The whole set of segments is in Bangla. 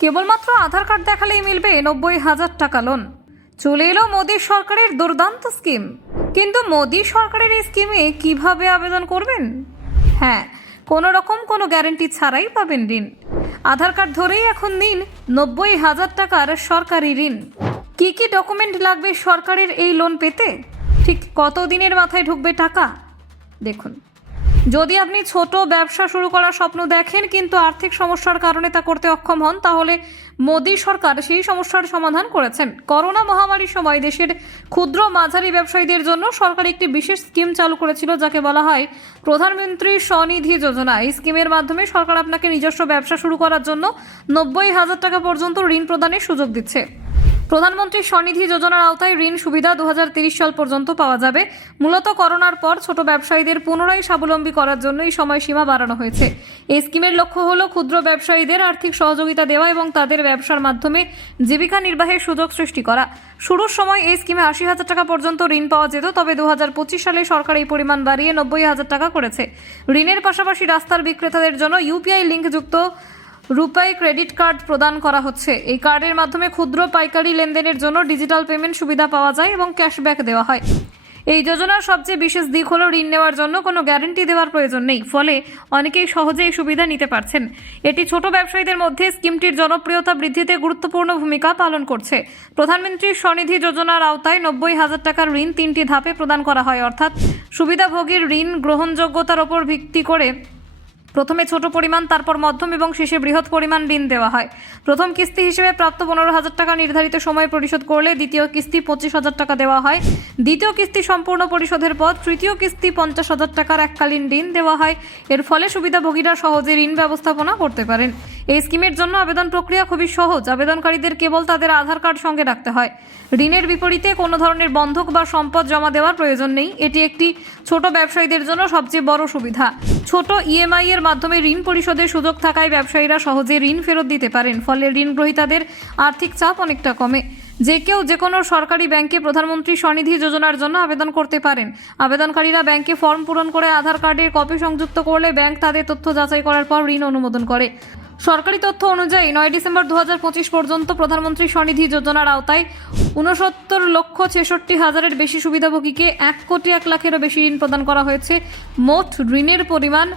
কেবলমাত্র আধার কার্ড দেখালেই মিলবে 90,000 টাকা লোন। চলে এলো মোদী সরকারের দুর্দান্ত স্কিম। কিন্তু মোদী সরকারের এই স্কিমে কিভাবে আবেদন করবেন? হ্যাঁ, কোনো রকম কোনো গ্যারান্টি ছাড়াই পাবেন ঋণ। আধার কার্ড ধরেই এখন নিন 90,000 টাকার সরকারি ঋণ। কি কি ডকুমেন্ট লাগবে সরকারের এই লোন পেতে? ঠিক কত দিনের মাথায় ঢুকবে টাকা? দেখুন, যদি আপনি ছোট ব্যবসা শুরু করার স্বপ্ন দেখেন কিন্তু আর্থিক সমস্যার কারণে তা করতে অক্ষম হন, তাহলে মোদী সরকার সেই সমস্যার সমাধান করেছেন। করোনা মহামারীর সময় দেশের ক্ষুদ্র মাঝারি ব্যবসায়ীদের জন্য সরকার একটি বিশেষ স্কিম চালু করেছিল, যাকে বলা হয় প্রধানমন্ত্রী স্বনিধি যোজনা। এই স্কিমের মাধ্যমে সরকার আপনাকে নিজস্ব ব্যবসা শুরু করার জন্য 90,000 টাকা পর্যন্ত ঋণ প্রদানের সুযোগ দিচ্ছে। প্রধানমন্ত্রী স্বনিধি যোজনার আওতায় ঋণ সুবিধা 2030 সাল পর্যন্ত পাওয়া যাবে। মূলত করোনার পর ছোট ব্যবসায়ীদের পুনরায় স্বাবলম্বী করার জন্য এই সময়সীমা বাড়ানো হয়েছে। এই স্কিমের লক্ষ্য হলো ক্ষুদ্র ব্যবসায়ীদের আর্থিক সহযোগিতা দেওয়া এবং তাদের ব্যবসার মাধ্যমে জীবিকা নির্বাহের সুযোগ সৃষ্টি করা। শুরুর সময় এই স্কিমে 80,000 টাকা পর্যন্ত ঋণ পাওয়া যেত, তবে 2025 সালে সরকার এই পরিমাণ বাড়িয়ে 90,000 টাকা করেছে। ঋণের পাশাপাশি রাস্তার বিক্রেতাদের জন্য ইউপিআই লিঙ্কযুক্ত রূপাই ক্রেডিট কার্ড প্রদান করা হচ্ছে। এই কার্ডের মাধ্যমে ক্ষুদ্র পাইকারি লেনদেনের জন্য ডিজিটাল পেমেন্ট সুবিধা পাওয়া যায় এবং ক্যাশব্যাক দেওয়া হয়। এই যোজনার সবচেয়ে বিশেষ দিক হলো ঋণ নেওয়ার জন্য কোনো গ্যারান্টি দেওয়ার প্রয়োজন নেই, ফলে অনেকেই সহজে এই সুবিধা নিতে পারছেন। এটি ছোট ব্যবসায়ীদের মধ্যে স্কিমটির জনপ্রিয়তা বৃদ্ধিতে গুরুত্বপূর্ণ ভূমিকা পালন করছে। প্রধানমন্ত্রী স্বনিধি যোজনার আওতায় 90,000 টাকার ঋণ 3টি ধাপে প্রদান করা হয়, অর্থাৎ সুবিধাভোগীর ঋণ গ্রহণযোগ্যতার ওপর ভিত্তি করে প্রথমে ছোট পরিমাণ, তারপর মধ্যম এবং শেষে বৃহৎ পরিমাণ ঋণ দেওয়া হয়। প্রথম কিস্তি হিসেবে প্রাপ্ত 15,000 টাকা নির্ধারিত সময়ে পরিশোধ করলে দ্বিতীয় কিস্তি 25,000 টাকা দেওয়া হয়। দ্বিতীয় কিস্তি সম্পূর্ণ পরিশোধের পর তৃতীয় কিস্তি 50,000 টাকার এককালীন ঋণ দেওয়া হয়। এর ফলে সুবিধাভোগীরা সহজে ঋণ ব্যবস্থাপনা করতে পারেন। এই স্কিমের জন্য আবেদন প্রক্রিয়া খুবই সহজ। আবেদনকারীদের কেবল তাদের আধার কার্ড সঙ্গে রাখতে হয়। ঋণের বিপরীতে কোনো ধরনের বন্ধক বা সম্পদ জমা দেওয়ার প্রয়োজন নেই। এটি একটি ছোট ব্যবসায়ীদের জন্য সবচেয়ে বড় সুবিধা। ছোট ইএমআই এর মাধ্যমে ঋণ পরিশোধের সুযোগ থাকায় ব্যবসায়ীরা সহজে ঋণ ফেরত দিতে পারেন, ফলে ঋণ গ্রহীতাদের আর্থিক চাপ অনেকটা কমে। যে কেউ যে কোনো সরকারি ব্যাংকে প্রধানমন্ত্রী স্বনিধি যোজনার জন্য আবেদন করতে পারেন। আবেদনকারীরা ব্যাংকে ফর্ম পূরণ করে আধার কার্ডের কপি সংযুক্ত করলে ব্যাংক তাদের তথ্য যাচাই করার পর ঋণ অনুমোদন করে। সরকারি তথ্য অনুযায়ী 9 ডিসেম্বর 2025 পর্যন্ত প্রধানমন্ত্রী স্বনিধি যোজনার আওতায় 69,66,000-এর বেশি সুবিধাভোগীকে 1,01,00,000-এরও বেশি ঋণ প্রদান করা হয়েছে। মোট ঋণের পরিমাণ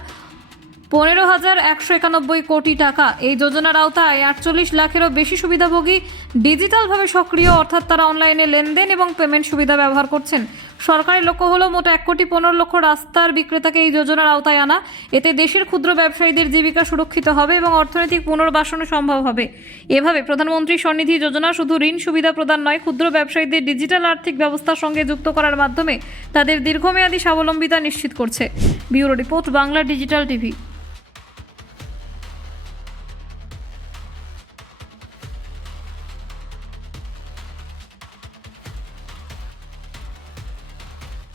15,191 কোটি টাকা। এই যোজনার আওতায় 48 লাখেরও বেশি সুবিধাভোগী ডিজিটালভাবে সক্রিয়, অর্থাৎ তারা অনলাইনে লেনদেন এবং পেমেন্ট সুবিধা ব্যবহার করছেন। সরকারের লক্ষ্য হলো মোট 1,15,00,000 রাস্তার বিক্রেতাকে এই যোজনার আওতায় আনা। এতে দেশের ক্ষুদ্র ব্যবসায়ীদের জীবিকা সুরক্ষিত হবে এবং অর্থনৈতিক পুনর্বাসন সম্ভব হবে। এভাবে প্রধানমন্ত্রী স্বনিধি যোজনা শুধু ঋণ সুবিধা প্রদান নয়, ক্ষুদ্র ব্যবসায়ীদের ডিজিটাল আর্থিক ব্যবস্থার সঙ্গে যুক্ত করার মাধ্যমে তাদের দীর্ঘমেয়াদী স্বাবলম্বিতা নিশ্চিত করছে। Bureau report, Bangla digital TV.